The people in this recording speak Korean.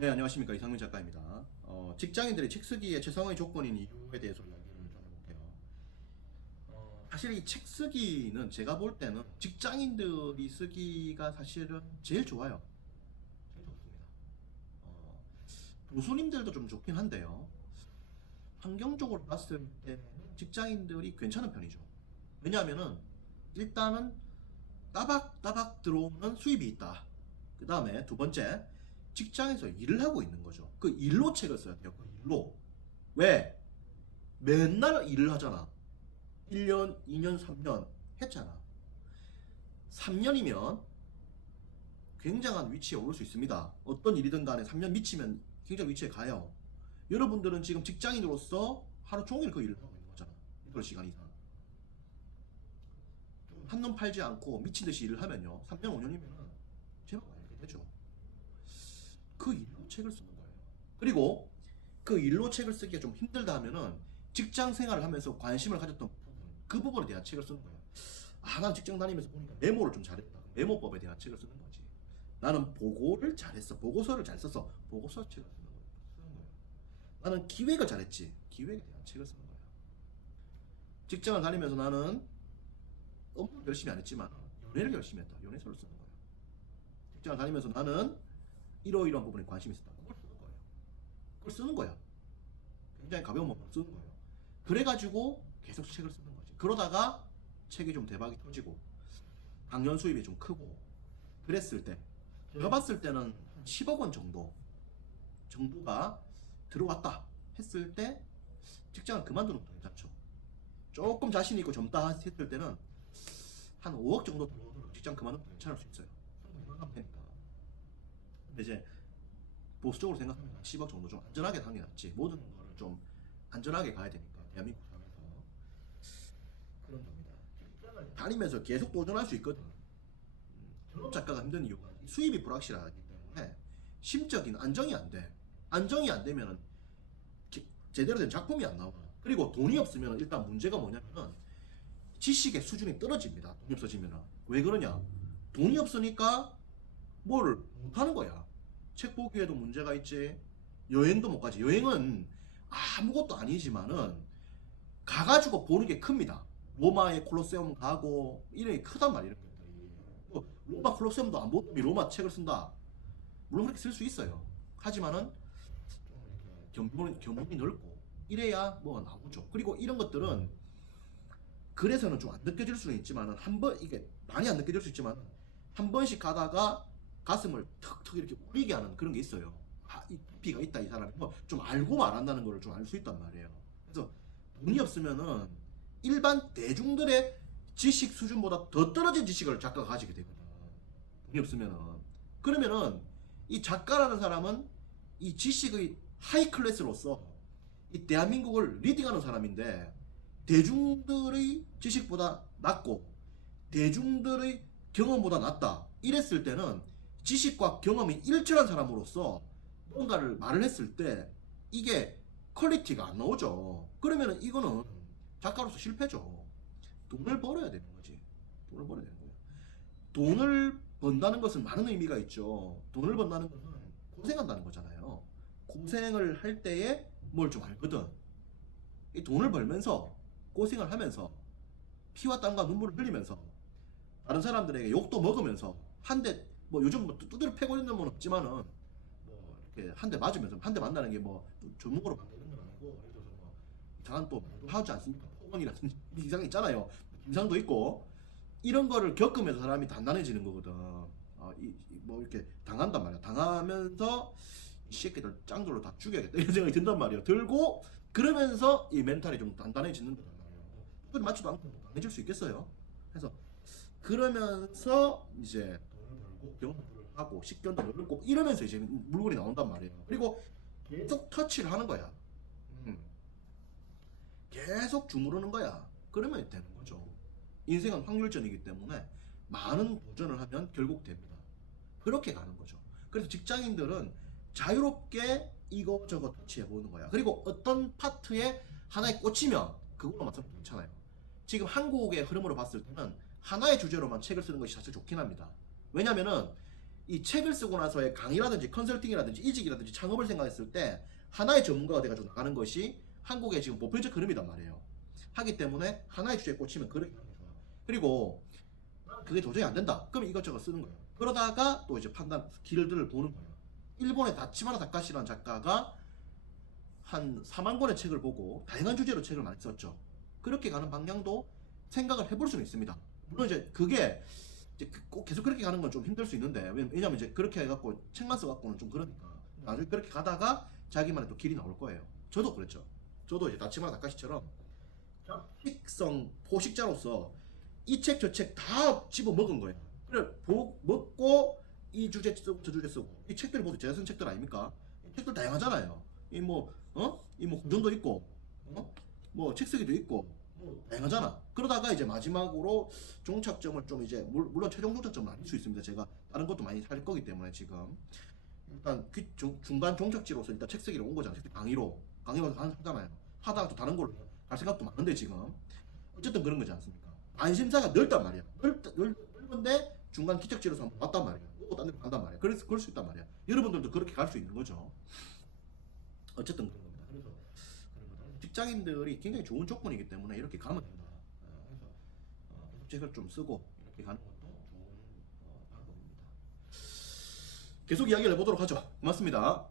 네, 안녕하십니까. 이상민 작가입니다. 직장인들이 책 쓰기에 최상의 조건인 이유에 대해서 이야기를 좀 해볼게요. 사실 이 책 쓰기는 제가 볼 때는 직장인들이 쓰기가 사실은 제일 좋아요. 제일 좋습니다. 어, 교수님들도 좀 좋긴 한데요. 환경적으로 봤을 때는 직장인들이 괜찮은 편이죠. 왜냐하면은 일단은 따박따박 들어오는 수입이 있다. 그 다음에 두 번째, 직장에서 일을 하고 있는 거죠. 그 일로 책을 써야 돼요. 그 일로. 왜? 맨날 일을 하잖아. 1년, 2년, 3년 했잖아. 3년이면 굉장한 위치에 오를 수 있습니다. 어떤 일이든 간에 3년 미치면 굉장히 위치에 가요. 여러분들은 지금 직장인으로서 하루 종일 그 일을 하고 있는 거잖아. 8시간 이상. 한눈 팔지 않고 미친 듯이 일을 하면요. 3년, 5년이면 제법 알게 되죠. 그 일로 책을 쓰는 거예요. 그리고 그 일로 책을 쓰기가 좀 힘들다 하면은 직장 생활을 하면서 관심을 가졌던 부분, 그 부분에 대한 책을 쓰는 거예요. 아, 난 직장 다니면서 보니까 메모를 좀 잘했다. 메모법에 대한 책을 쓰는 거지. 나는 보고를 잘했어. 보고서를 잘 썼어. 보고서 책을 쓰는 거예요. 나는 기획을 잘했지. 기획에 대한 책을 쓰는 거예요. 직장을 다니면서 나는 업무를 열심히 안 했지만 연애를 열심히 했다. 연애서를 쓰는 거예요. 직장을 다니면서 나는 이러이러한 부분에 관심이 있었다. 그걸 쓰는 거예요. 그걸 쓰는 거야. 굉장히 가벼운 마음으로 쓰는 거예요. 그래가지고 계속 책을 쓰는 거지. 그러다가 책이 좀 대박이 터지고 강연 수입이 좀 크고 그랬을 때 제가 봤을 때는 10억 원 정도가 들어왔다 했을 때 직장을 그만두는 것도 괜찮죠. 조금 자신 있고 젊다 했을 때는 한 5억 정도 들어오도록 직장 그만두면 괜찮을 수 있어요. 그러니까. 근데 이제 보수적으로 생각하면 10억 정도 좀 안전하게 가는 게 낫지. 모든 거를 좀 안전하게 가야 되니까 대한민국 사회에서 그런 겁니다. 다니면서 계속 도전할 수 있거든. 전업 작가가 힘든 이유가 수입이 불확실하기 때문에 심적인 안정이 안 돼. 안정이 안 되면은 제대로 된 작품이 안 나와. 그리고 돈이 없으면 일단 문제가 뭐냐면은 지식의 수준이 떨어집니다. 돈이 없어지면은. 왜 그러냐? 돈이 없으니까 뭘 못하는 거야. 책 보기에도 문제가 있지. 여행도 못 가지. 여행은 아무것도 아니지만은 가가지고 보는 게 큽니다. 로마의 콜로세움 가고 이런 게 크단 말이에요. 로마 콜로세움도 안 보고 로마 책을 쓴다. 물론 그렇게 쓸 수 있어요. 하지만은 견문이 넓고 이래야 뭐 나오죠. 그리고 이런 것들은 그래서는 좀 안 느껴질 수는 있지만은 한 번 이게 많이 안 느껴질 수 있지만 한 번씩 가다가 가슴을 턱턱 이렇게 울리게 하는 그런 게 있어요. 아, 이 깊이가 있다 이 사람이 뭐좀 알고 말한다는 걸 좀 알 수 있단 말이에요. 그래서 돈이 없으면은 일반 대중들의 지식 수준보다 더 떨어진 지식을 작가가 가지게 되거든. 돈이 없으면은 그러면은 이 작가라는 사람은 이 지식의 하이 클래스로서 이 대한민국을 리딩하는 사람인데 대중들의 지식보다 낮고 대중들의 경험보다 낮다 이랬을 때는 지식과 경험이 일치한 사람으로서 뭔가를 말을 했을 때 이게 퀄리티가 안 나오죠. 그러면 이거는 작가로서 실패죠. 돈을 벌어야 되는 거지. 돈을 벌어야 되는 거예요. 돈을 번다는 것은 많은 의미가 있죠. 돈을 번다는 것은 고생한다는 거잖아요. 고생을 할 때에 뭘 좀 알거든. 이 돈을 벌면서 고생을 하면서 피와 땀과 눈물을 흘리면서 다른 사람들에게 욕도 먹으면서 한 대 뭐 요즘 뭐 두드려 패고 있는 건 없지만은 뭐 이렇게 한 대 맞으면서 한 대 만나는 게 뭐 전문으로 만드는 건 아니고 예를 들어서 뭐 이상한 또 하지 않습니까? 폭언이라든지 이상 있잖아요. 임상도 있고 이런 거를 겪으면서 사람이 단단해지는 거거든. 뭐 이렇게 당한단 말이야. 당하면서 이 새끼들 짱돌로 다 죽여야겠다 이런 생각이 든단 말이야. 들고 그러면서 이 멘탈이 좀 단단해지는 거단 말이야. 그걸 맞지도 않고 강해질 수 있겠어요? 그래서 그러면서 이제 경험을 하고 식견도 넓고 이러면서 이제 물건이 나온단 말이에요. 그리고 계속 터치를 하는 거야. 음. 계속 주무르는 거야. 그러면 되는 거죠. 인생은 확률전이기 때문에 많은 도전을 하면 결국 됩니다. 그렇게 가는 거죠. 그래서 직장인들은 자유롭게 이것저것 터치해 보는 거야. 그리고 어떤 파트에 하나에 꽂히면 그걸로 맞춰도 괜찮아요. 지금 한국의 흐름으로 봤을 때는 하나의 주제로만 책을 쓰는 것이 사실 좋긴 합니다. 왜냐면은 이 책을 쓰고 나서의 강의라든지 컨설팅이라든지 이직이라든지 창업을 생각했을 때 하나의 전문가가 돼가지고 나가는 것이 한국의 지금 보편적 흐름이단 말이에요. 하기 때문에 하나의 주제에 꽂히면 그렇게 하는 게 좋아요. 그리고 그게 도저히 안 된다. 그럼 이것저것 쓰는 거예요. 그러다가 또 이제 판단 길들을 보는 거예요. 일본의 다치마라 다카시라는 작가가 한 4만 권의 책을 보고 다양한 주제로 책을 많이 썼죠. 그렇게 가는 방향도 생각을 해볼 수는 있습니다. 물론 이제 그게 이제 꼭 계속 그렇게 가는 건 좀 힘들 수 있는데 왜냐면 이제 그렇게 해갖고 책만 써갖고는 좀 그러니까 나중에 그렇게 가다가 자기만의 또 길이 나올 거예요. 저도 그랬죠. 저도 이제 다치마라 다카시처럼 식성 포식자로서 이 책 저 책 다 집어 먹은 거예요. 그래 먹고 이 주제 쓰고 저 주제 쓰고 이 책들 모두 제가 쓴 책들 아닙니까? 이 책들 다양하잖아요. 이뭐 고전도 있고 뭐 책쓰기도 있고 뭐 다양하잖아. 그러다가 이제 마지막으로 종착점을 좀 이제 물론 최종 종착점은 아닐 수 있습니다. 제가 다른 것도 많이 할 거기 때문에 지금 일단 중간 종착지로서 일단 책쓰기를 온 거잖아요. 강의로 하잖아요. 하다가 또 다른 걸로 갈 생각도 많은데 지금 어쨌든 그런 거지 않습니까? 관심사가 넓단 말이야. 넓은데 중간 기적지로서 한번 왔단 말이야. 또 딴 데 간단 말이야. 그래서 그럴 수 있단 말이야. 여러분들도 그렇게 갈 수 있는 거죠. 어쨌든 그런 겁니다. 그래서 직장인들이 굉장히 좋은 조건이기 때문에 이렇게 가면 된다. 그래서 계속 책을 좀 쓰고 이렇게 가는 것도 좋은 방법입니다. 계속 이야기를 해보도록 하죠. 고맙습니다.